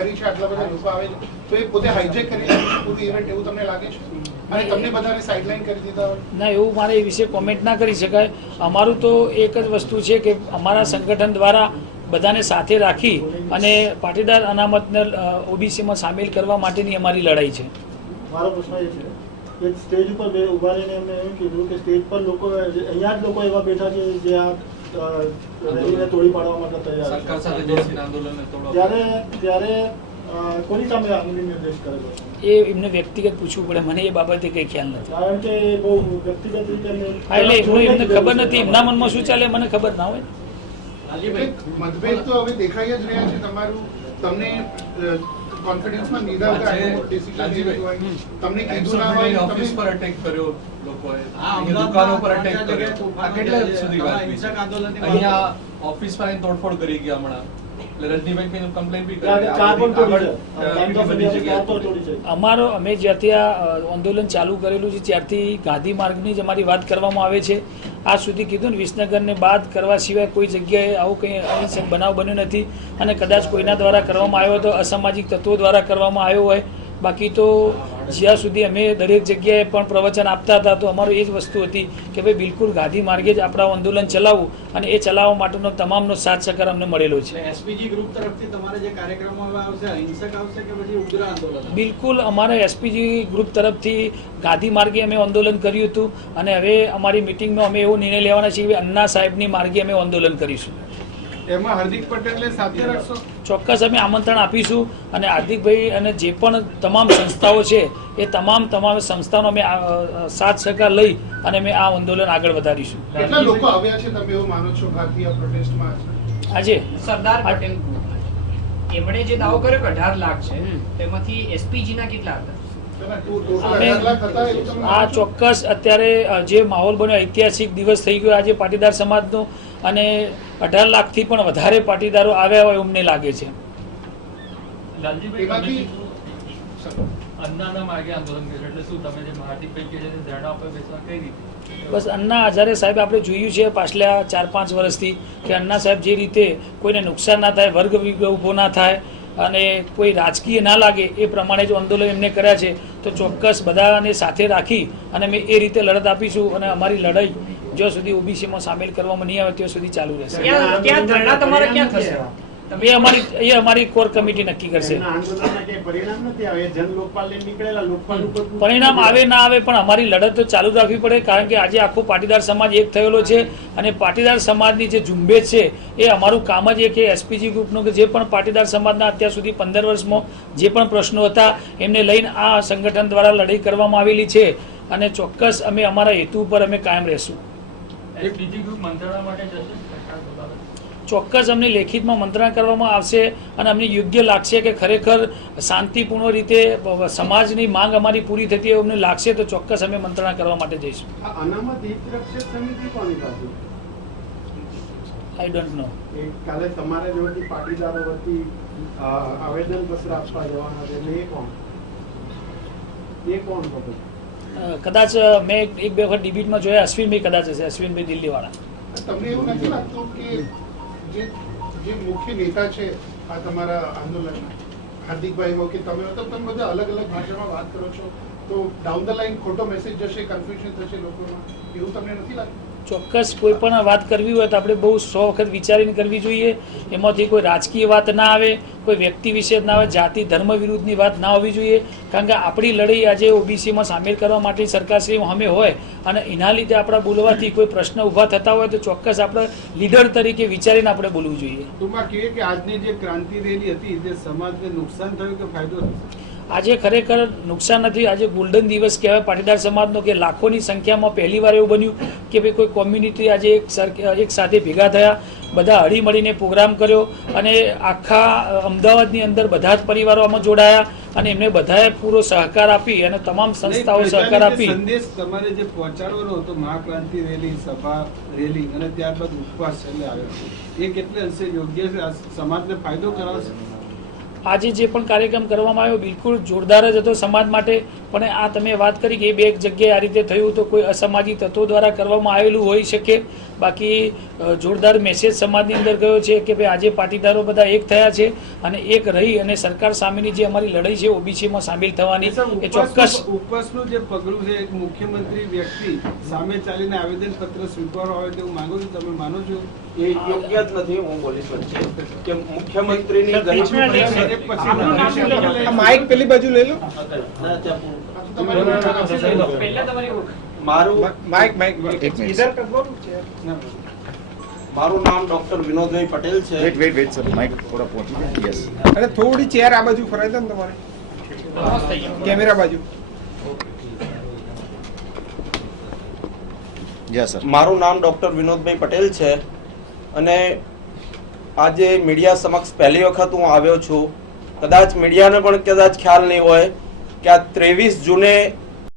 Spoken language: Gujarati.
આટલા બધા લોકો આવે છે તો એ પોતે હાઈજેક કરી લે છે પૂરું ઇવેન્ટ, એવું તમને લાગે છે? અને તમને બધાને સાઇડલાઇન કરી દીધા હોય? ના, એવું મારે એ વિશે કોમેન્ટ ના કરી શકાય. અમારું તો એક જ વસ્તુ છે કે અમારા સંગઠન દ્વારા બધાને સાથે રાખી અને પાટીદાર અનામતને ઓબીસીમાં સામેલ કરવા માટેની અમારી લડાઈ છે. મારો પ્રશ્ન એ છે કે સ્ટેજ ઉપર ઉભા રહીને એમને એમ કીધું કે સ્ટેજ પર લોકો અહીંયા જ લોકો એવા બેઠા છે જે આ રેલીને તોડી પાડવા માટે તૈયાર છે. ત્યારે કોની સામે આંગળી નિર્દેશ કરેલો છે? એ એમને વ્યક્તિગત પૂછવું પડે, મને એ બાબતે કંઈ ખ્યાલ નથી. કારણ કે બહુ વ્યક્તિગત રીતે એટલે એમને ખબર નથી, એમના મનમાં શું ચાલે મને ખબર ના હોય. મતભેદ તો હવે દેખાઈ જ રહ્યા છે. તમારું તમને કોન્ફિડન્સમાં લીધા વગર ડિસિઝન લીધું હોય, તમને કીધું ના હોય, ઓફિસ પર અટેક કર્યો લોકોએ, દુકાનો પર અટેક કર્યો, આ કેટલા સુધી વાત છે? અહીંયા ઓફિસ પર તોડફોડ કરી ગયા હમણાં, એટલે રજનીભાઈ કમ્પ્લેન બી કરી. અમે જ્યાંથી આ આંદોલન ચાલુ કરેલું છે ત્યારથી ગાંધી માર્ગની જ અમારી વાત કરવામાં આવે છે. આજ સુધી કીધું ને, વિસનગરને બાદ કરવા સિવાય કોઈ જગ્યાએ આવું કંઈ અહિંસક બનાવ બન્યો નથી. અને કદાચ કોઈના દ્વારા કરવામાં આવ્યો તો અસામાજિક તત્વો દ્વારા કરવામાં આવ્યો હોય. બાકી તો જ્યાં સુધી અમે દરેક જગ્યાએ પણ પ્રવચન આપતા હતા તો અમારું એ જ વસ્તુ હતી કે ભાઈ બિલકુલ ગાંધી માર્ગે જ આપણા આંદોલન ચલાવવું, અને એ ચલાવવા માટેનો તમામનો સાથ સહકાર અમને મળેલો છે. એસપીજી ગ્રુપ તરફથી તમારે જે કાર્યક્રમો આવશે, અહિંસક આવશે કે પછી ઉગ્ર આંદોલન? બિલકુલ અમારા એસપીજી ગ્રુપ તરફથી ગાંધી માર્ગે અમે આંદોલન કર્યું હતું, અને હવે અમારી મિટિંગમાં અમે એવો નિર્ણય લેવાના છીએ કે અન્ના સાહેબની માર્ગે અમે આંદોલન કરીશું. એમાં હાર્દિક પટેલને સાથે રાખશો? ચોક્કસ અમે આમંત્રણ આપીશું, અને હાર્દિકભાઈ અને જે પણ તમામ સંસ્થાઓ છે એ તમામ સંસ્થાનો અમે સાથ સહકાર લઈ અને અમે આ આંદોલન આગળ વધારીશું. કેટલા લોકો આવ્યા છે તમે એવું માનો છો ભારતીય પ્રોટેસ્ટમાં? આજે સરદાર પટેલ એમણે જે દાવો કર્યો કે 18 લાખ છે, તેમાંથી એસપીજી ના કેટલા હતા? આ ચોક્કસ અત્યારે જે માહોલ બન્યો, ઐતિહાસિક દિવસ થઈ ગયો આજે પાટીદાર સમાજનો, અને 18 લાખથી પણ વધારે પાટીદારો આવ્યા હોય અમને લાગે છે. બસ અન્ના હજારે સાહેબ આપણે જોયું છે પાછલા 4-5 વર્ષથી કે અન્ના સાહેબ જે રીતે કોઈને નુકસાન ના થાય, વર્ગ ઊભો ના થાય અને કોઈ રાજકીય ના લાગે એ પ્રમાણે જો આંદોલન એમને કર્યા છે, તો ચોક્કસ બધાને સાથે રાખી અને અમે એ રીતે લડત આપીશું. અને અમારી લડાઈ જ્યાં સુધી ઓબીસીમાં સામેલ કરવામાં નહીં આવે ત્યાં સુધી ચાલુ રહેશે. ક્યાં ધરણા તમારે ક્યાં થશે? એ અમારી કોર કમિટી નક્કી કરશે. પરિણામ આવે ના આવે પણ અમારી લડત તો ચાલુ રાખવી પડે, કારણ કે આજે આખો પાટીદાર સમાજ એક થયેલો છે, અને પાટીદાર સમાજની જે ઝુંબેશ છે એ અમારું કામ જ એ કે એસપીજી ગ્રુપનો કે જે પણ પાટીદાર સમાજના અત્યાર સુધી 15 વર્ષમાં જે પણ પ્રશ્નો હતા એમને લઈને આ સંગઠન દ્વારા લડાઈ કરવામાં આવેલી છે, અને ચોક્કસ અમે અમારા હેતુ ઉપર અમે કાયમ રહેશું. ચોક્કસ અમને લેખિતમાં મંત્રણા કરવામાં આવશે, અને અમને યોગ્ય લાગશે કે ખરેખર શાંતિપૂર્ણ રીતે સમાજની માંગ અમારી પૂરી થતી અમને લાગશે તો ચોક્કસ અમે મંત્રણા કરવા માટે જઈશું. I don't know. કાલે તમારે જોડતી પાટીદારો વતી આવેદન પત્ર આપવા જવાના છે, એ કોણ હતો? કદાચ મેં 1-2 વખત ડિબેટમાં જોયા, અશ્વિનભાઈ કદાચ હશે, અશ્વિનભાઈ દિલ્હીવાળા. તમને એવું નથી લાગતું કે જે મુખ્ય નેતા છે આ તમારા આંદોલનના, હાર્દિકભાઈ હો કે તમે હો, તમે બધા અલગ અલગ ભાષામાં વાત કરો છો તો ડાઉન ધ લાઈન ખોટો મેસેજ જશે, કન્ફ્યુઝન થશે લોકોમાં, એવું તમને નથી લાગતું? ચોક્કસ કોઈ પણ વાત કરવી હોય તો આપણે બહુ 100 વખત વિચારીને કરવી જોઈએ. એમાંથી કોઈ રાજકીય વાત ના આવે, કોઈ વ્યક્તિ વિશે ના આવે, જાતિ ધર્મ વિરુદ્ધની વાત ના હોવી જોઈએ, કારણ કે આપણી લડાઈ આજે ઓબીસીમાં સામેલ કરવા માટે સરકારશ્રી અમે હોય, અને એના લીધે આપણા બોલવાથી કોઈ પ્રશ્ન ઊભા થતા હોય તો ચોક્કસ આપણે લીડર તરીકે વિચારીને આપણે બોલવું જોઈએ. ટૂંકમાં કહીએ કે આજની જે ક્રાંતિ રેલી હતી તે સમાજને નુકસાન થયું કે ફાયદો થયો? આજે ખરેખર નુકસાન નથી. આજે ગોલ્ડન દિવસ કહેવાય પાટીદાર સમાજનો, કે લાખોની સંખ્યામાં પહેલી વાર એવું બન્યું કે ભાઈ કોઈ કોમ્યુનિટી આજે એક સાથે ભેગા થયા, બધા હળી મળીને પ્રોગ્રામ કર્યો, અને આખા અમદાવાદની અંદર બધા જ પરિવારો આમાં જોડાયા, અને એમને બધાએ પૂરો સહકાર આપી, અને તમામ સંસ્થાઓ સહકાર આપી. સંદેશ તમારે જે પહોંચાડવાનો હતો, મહાક્રાંતિ રેલી, સભા રેલી અને ત્યારબાદ ઉપવાસ છેલ્લે આવ્યો, એ કેટલે અંશે યોગ્ય છે? સમાજને ફાયદો કરાવશે? આજે જે પણ કાર્યક્રમ કરવામાં આવ્યો બિલકુલ જોરદાર જ હતો સમાજ માટે. પણ આ તમે વાત કરી કે બે જગ્યાએ આ રીતે થયું તો કોઈ અસામાજિક તત્વો દ્વારા કરવામાં આવેલું હોઈ શકે. બાકી જોરદાર મેસેજ સમાજની અંદર ગયો છે કે ભાઈ આજે પાટીદારો બધા એક થયા છે અને એક રહી અને સરકાર સામેની જે અમારી લડાઈ છે ઓબીસીમાં સામેલ થવાની એ ચોક્કસ. ઉપવાસનું જે પગલું છે એક મુખ્યમંત્રી વ્યક્તિ સામે ચાલીને આવેદન પત્ર સ્વીકારવા આવે તેવું માંગુ છું, તમે માનો છો? એ યોગ્ય જ નથી. હું બોલીશ વચ્ચે કે મુખ્યમંત્રીની માઇક પેલી બાજુ લઈ લો. પહેલા તમારી મારું મારું નામ ડોક્ટર વિનોદભાઈ પટેલ છે. વેટ સર માઇક થોડા પહોંચી જાય. યસ અને થોડી ચેર આ બાજુ ફરાય દો ને તમારે કેમેરા બાજુ. Yes sir. મારું નામ ડોક્ટર વિનોદભાઈ પટેલ છે અને આજે મીડિયા સમક્ષ પહેલી વખત હું આવ્યો છું. કદાચ મીડિયાને પણ કદાચ ખ્યાલ નહીં હોય કે આ 23 જૂને